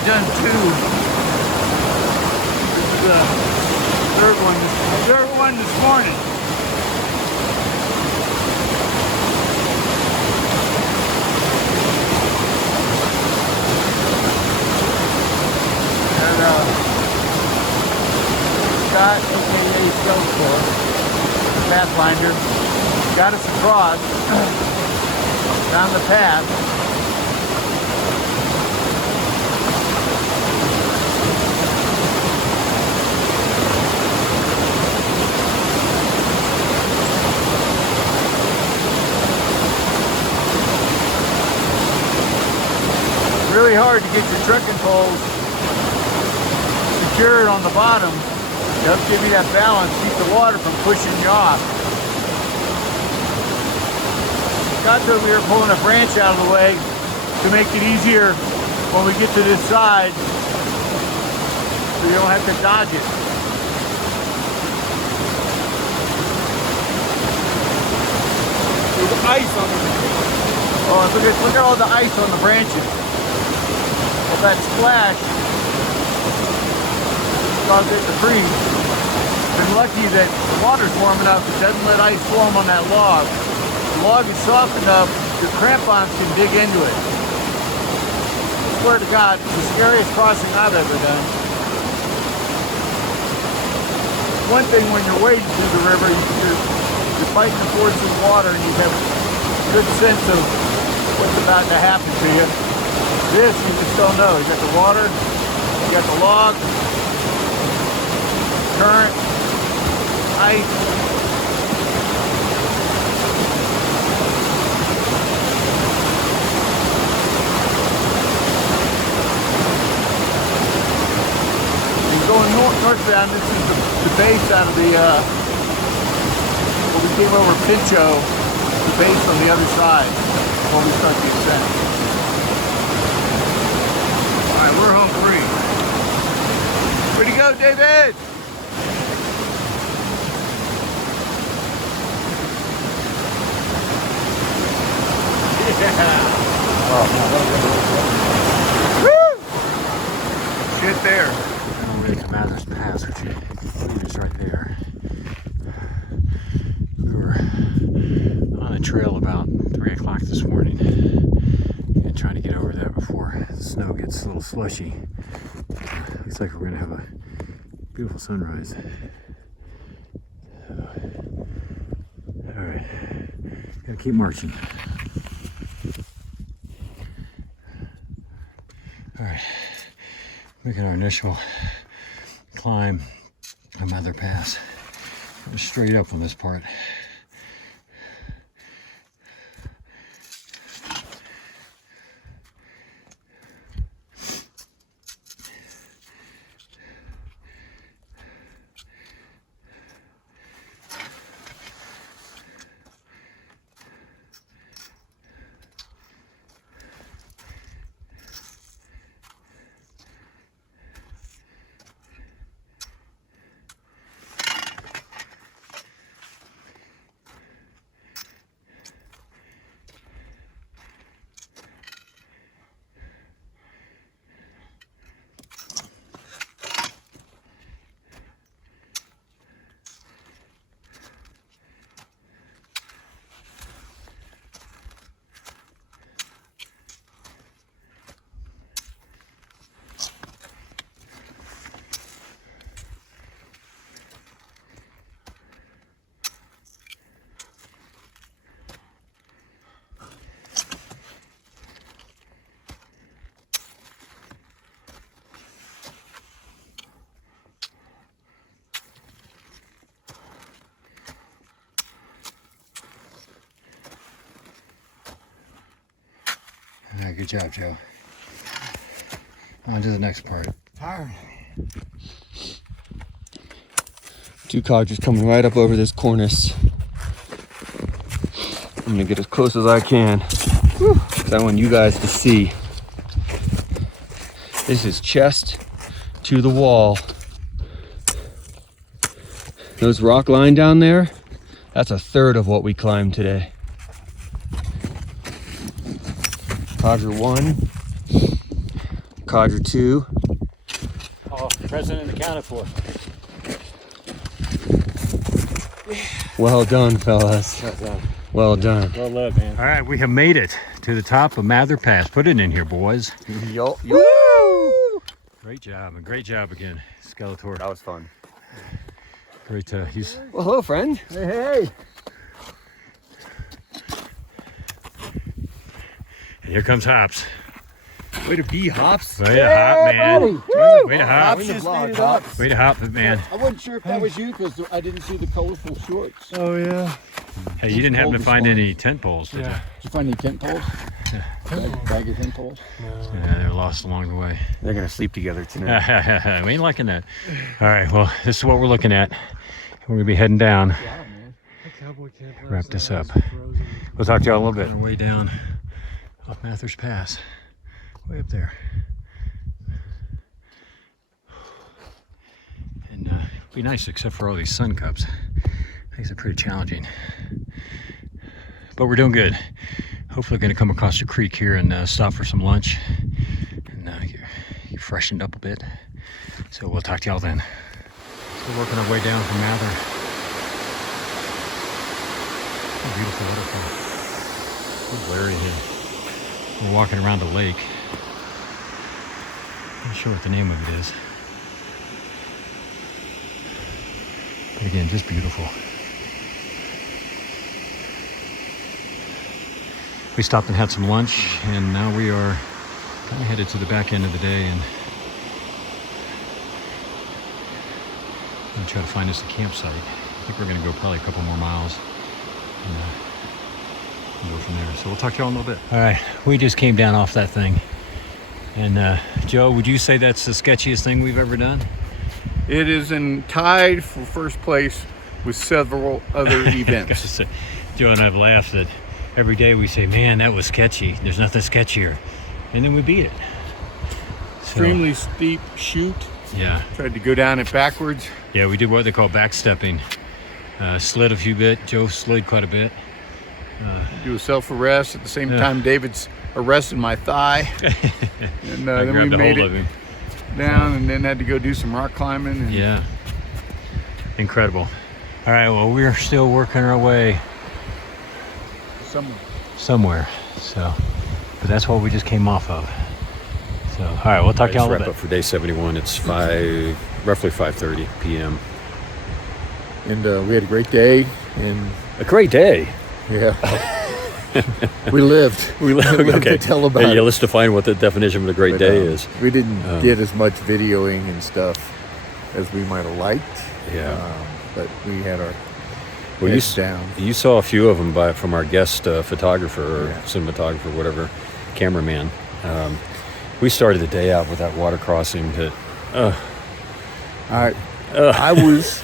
only done 2. This is the third one this morning. And Scott, aka Skeletor, Pathfinder, got us across down the path. Really hard to get your trekking poles secured on the bottom to help give you that balance, keep the water from pushing you off. Got to we were pulling a branch out of the way to make it easier when we get to this side, so you don't have to dodge it. There's ice on the branches. Oh, look at all the ice on the branches. Well, that splash caused it to freeze. Been lucky that the water's warm enough, it doesn't let ice form on that log. The log is soft enough, your crampons can dig into it. I swear to God, it's the scariest crossing I've ever done. One thing when you're wading through the river, you're fighting the force of water and you have a good sense of what's about to happen to you. This, you just don't know. You got the water, you got the log, current, ice. You're going northbound. This is the base out of the, well, we came over Pincho, the base on the other side before we start the ascent. Alright, we're home free. Where'd you go, David? Yeah. Woo! Shit there. I'm ready to Mather's Pass, which I believe is right there. We were on a trail about 3 o'clock this morning and trying to get over that before the snow gets a little slushy. Looks like we're going to have a beautiful sunrise. Alright, gotta keep marching. Alright, making our initial climb on Mather Pass. We're straight up on this part. Alright, good job, Joe. On to the next part. Tired. 2 Codgers coming right up over this cornice. I'm gonna get as close as I can, because I want you guys to see. This is chest to the wall. Those rock line down there, that's a third of what we climbed today. Codger 1, Codger 2. All present and accounted for. Well done, fellas. Well done. Well lived, man. All right, we have made it to the top of Mather Pass. Put it in here, boys. Yo. Woo! Great job, and great job again, Skeletor. That was fun. Great, he's... Well, hello, friend. Hey. And here comes Hops. Way to be, Hops. Way to hop, man. Way to hop. Hops just made it up. Way to hop it, man. I wasn't sure if that was you because I didn't see the colorful shorts. Oh, yeah. Hey, you didn't happen to find any tent poles, did you? Did you find any tent poles? Bag of tent poles? Yeah, they were lost along the way. They're going to sleep together tonight. We ain't liking that. All right, well, this is what we're looking at. We're going to be heading down. Wrap this up. We'll talk to y'all a little bit. On our way down off Mather's Pass. Way up there. And it'll be nice except for all these sun cups. Makes it pretty challenging. But we're doing good. Hopefully we're going to come across the creek here and stop for some lunch. And you're freshened up a bit. So we'll talk to y'all then. We're working our way down from Mather. Oh, beautiful waterfall. Good area here. We're walking around the lake. Not sure what the name of it is. But again, just beautiful. We stopped and had some lunch, and now we are kind of headed to the back end of the day and try to find us a campsite. I think we're going to go probably a couple more miles and go from there. So we'll talk to y'all in a little bit. All right, we just came down off that thing. And Joe, would you say that's the sketchiest thing we've ever done? It is tied for first place with several other events. Joe and I have laughed that every day we say, man, that was sketchy. There's nothing sketchier. And then we beat it. Extremely steep chute. Yeah. Tried to go down it backwards. Yeah, we did what they call backstepping. Slid a few bit. Joe slid quite a bit. Do a self-arrest. At the same time, David's arresting my thigh. And then we made it down and then had to go do some rock climbing. And yeah. Incredible. All right, well, we're still working our way somewhere. So, but that's what we just came off of. So, all right, we'll talk to y'all a little bit. Wrap up for day 71. It's roughly 5:30 p.m. And we had a great day. And a great day. Yeah. We lived. We lived. Okay. To tell about yeah, it. let's define what the definition of a great day is. We didn't get as much videoing and stuff as we might have liked. Yeah. But we had our well, heads down. You saw a few of them from our guest photographer or cinematographer, whatever, cameraman. We started the day out with that water crossing that. I was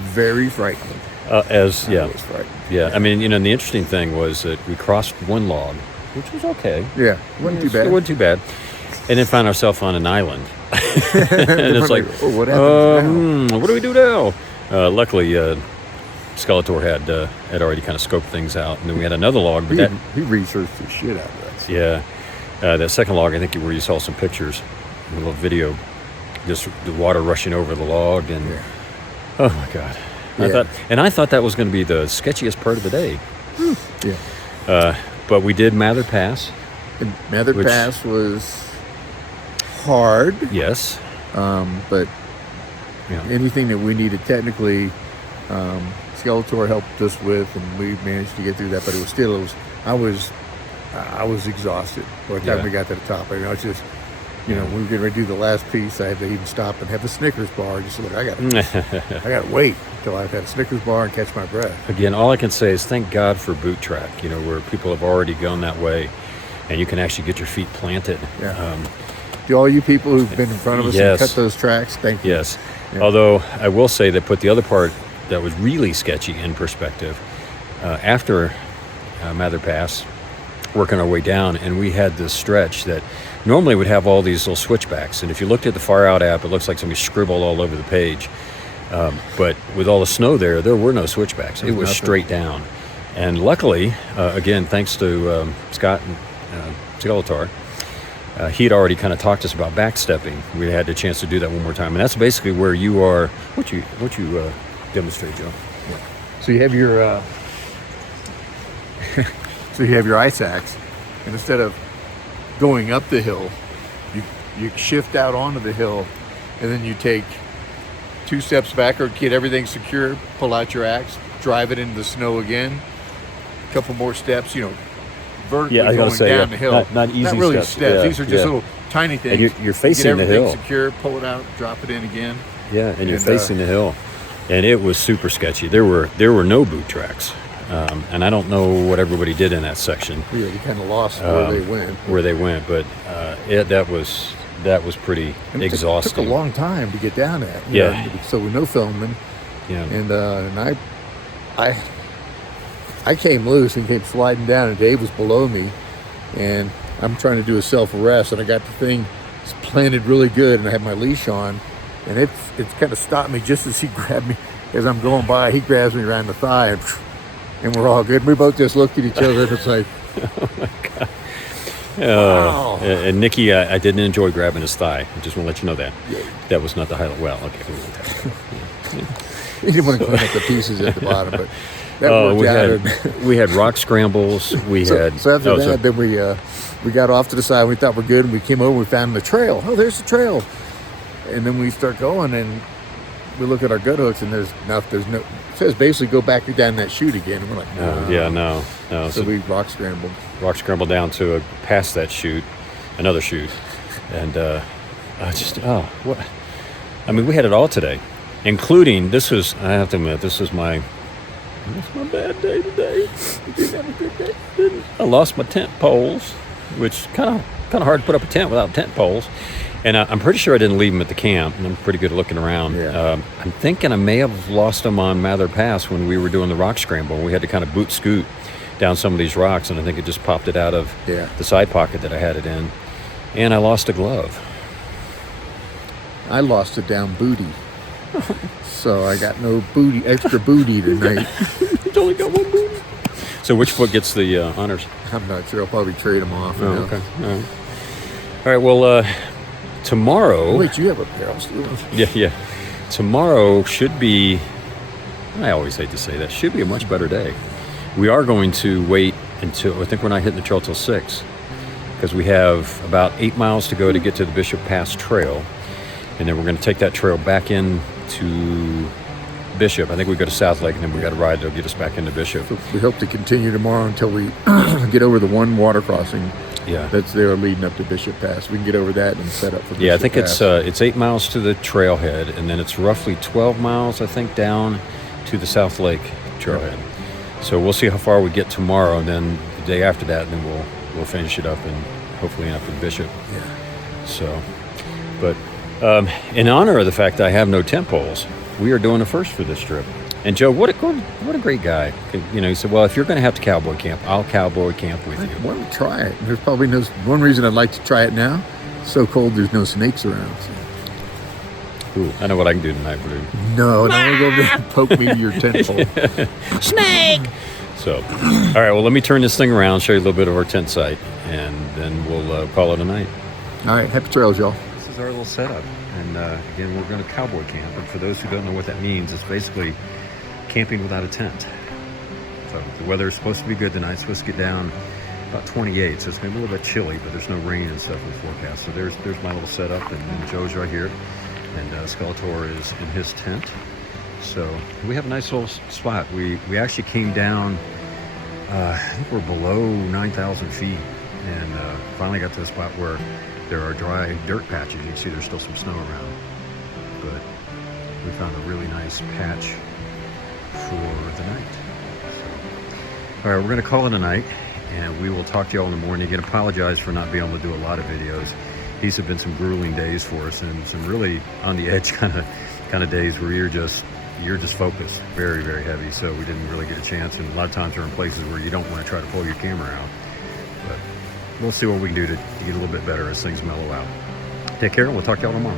very frightened. I was frightened. Yeah. I mean, and the interesting thing was that we crossed one log, which was okay. Yeah, wasn't too bad. It wasn't too bad. And then found ourselves on an island. And it's like, what happens now? What do we do now? Luckily, Skeletor had already kind of scoped things out. And then we had another log. But he researched the shit out of that. Yeah. That second log, I think where you saw some pictures, a little video, just the water rushing over the log. And oh, my God. Yeah. I thought that was going to be the sketchiest part of the day. Yeah. But we did Mather Pass. And Mather Pass was hard. Yes. But anything that we needed technically, Skeletor helped us with, and we managed to get through that. But I was exhausted by the time we got to the top. I mean, I was just, we were getting ready to do the last piece. I had to even stop and have a Snickers bar. Just look, I got to wait until I've had a Snickers bar and catch my breath. Again, all I can say is thank God for boot track, where people have already gone that way and you can actually get your feet planted. Yeah. To all you people who've been in front of us and cut those tracks, thank you. Yes. Yeah. Although I will say that put the other part that was really sketchy in perspective, after Mather Pass, working our way down, and we had this stretch that normally would have all these little switchbacks. And if you looked at the Far Out app, it looks like somebody scribbled all over the page. But with all the snow there were no switchbacks. It was straight down. And luckily, again, thanks to Scott and Skeletor, he had already kind of talked to us about backstepping. We had the chance to do that one more time, and that's basically where you are. What you demonstrate, Joe? Yeah. So you have your ice axe, and instead of going up the hill, you shift out onto the hill, and then you take 2 steps backward, get everything secure, pull out your axe, drive it into the snow again, a couple more steps, vertically going down the hill. Not easy Not really steps. steps. Yeah, These are just yeah. little tiny things. And you're facing get the hill. everything secure, pull it out, drop it in again. Yeah, and you're facing the hill, and it was super sketchy. There were no boot tracks, and I don't know what everybody did in that section. Yeah, you kind of lost where they went, but that was pretty exhausting. It took a long time to get down there. Yeah. So with no filming. Yeah. And I came loose and came sliding down, and Dave was below me, and I'm trying to do a self-arrest, and I got the thing planted really good, and I had my leash on, and it's kind of stopped me just as he grabbed me. As I'm going by, he grabs me around the thigh, and we're all good. We both just looked at each other, and it's like, oh my God. Wow. And Nikki, I didn't enjoy grabbing his thigh. I just want to let you know that. Yeah. That was not the highlight. Well, okay. He didn't want to clean up the pieces at the bottom, but that worked out. We had rock scrambles. So after that, then we got off to the side. We thought we're good, and we came over. And we found the trail. Oh, there's the trail. And then we start going, and we look at our gut hooks, and there's no. It says basically go back down that chute again. And we're like, no. No. So we rock scrambled. Rock scrambled down to past that chute, another chute, and what? I mean, we had it all today, including I have to admit, this was my bad day today. We didn't have a good day, didn't I? Lost my tent poles, which kind of hard to put up a tent without tent poles. And I'm pretty sure I didn't leave them at the camp, and I'm pretty good at looking around. Yeah. I'm thinking I may have lost them on Mather Pass when we were doing the rock scramble. We had to kind of boot scoot down some of these rocks, and I think it just popped it out of the side pocket that I had it in. And I lost a glove. I lost it down booty. So I got no extra booty tonight. It's only got one booty. So which foot gets the honors? I'm not sure. I'll probably trade them off. Oh, okay. All right. Well, tomorrow. Wait, you have a pair. I'll steal one. Yeah. Tomorrow should be. I always hate to say that. Should be a much better day. We are going to wait until, I think we're not hitting the trail till 6, because we have about 8 miles to go to get to the Bishop Pass Trail, and then we're going to take that trail back in to Bishop. I think we go to South Lake, and then we got a ride that'll get us back into Bishop. So we hope to continue tomorrow until we get over the one water crossing. Yeah, that's there leading up to Bishop Pass. We can get over that and set up for Bishop I think Pass. it's 8 miles to the trailhead, and then it's roughly 12 miles, I think, down to the South Lake trailhead. So we'll see how far we get tomorrow, and then the day after that, then we'll finish it up and hopefully end up in Bishop. Yeah. So, but in honor of the fact that I have no tent poles, we are doing a first for this trip. And Joe, what a great guy. He said, well, if you're going to have to cowboy camp, I'll cowboy camp with you. Why don't we try it? There's probably one reason I'd like to try it now. It's so cold, there's no snakes around. So. Ooh, I know what I can do tonight, Blue. No, now we'll go over there and poke me to your tent pole. Snake! So, all right, well, let me turn this thing around, show you a little bit of our tent site, and then we'll call it a night. All right, happy trails, y'all. This is our little setup. And again, we're going to cowboy camp. And for those who don't know what that means, it's basically camping without a tent. So the weather is supposed to be good tonight. It's supposed to get down about 28, so it's going to be a little bit chilly, but there's no rain and stuff in the forecast. So there's my little setup, and Joe's right here. And Skeletor is in his tent. So we have a nice little spot. We actually came down, I think we're below 9,000 feet, and finally got to the spot where there are dry dirt patches. You can see there's still some snow around, but we found a really nice patch for the night. So, all right, we're going to call it a night, and we will talk to you all in the morning. Again, apologize for not being able to do a lot of videos. These have been some grueling days for us, and some really on the edge kind of days where you're just focused, very, very heavy. So we didn't really get a chance, and a lot of times we're in places where you don't want to try to pull your camera out. But we'll see what we can do to get a little bit better as things mellow out. Take care, and we'll talk to y'all tomorrow.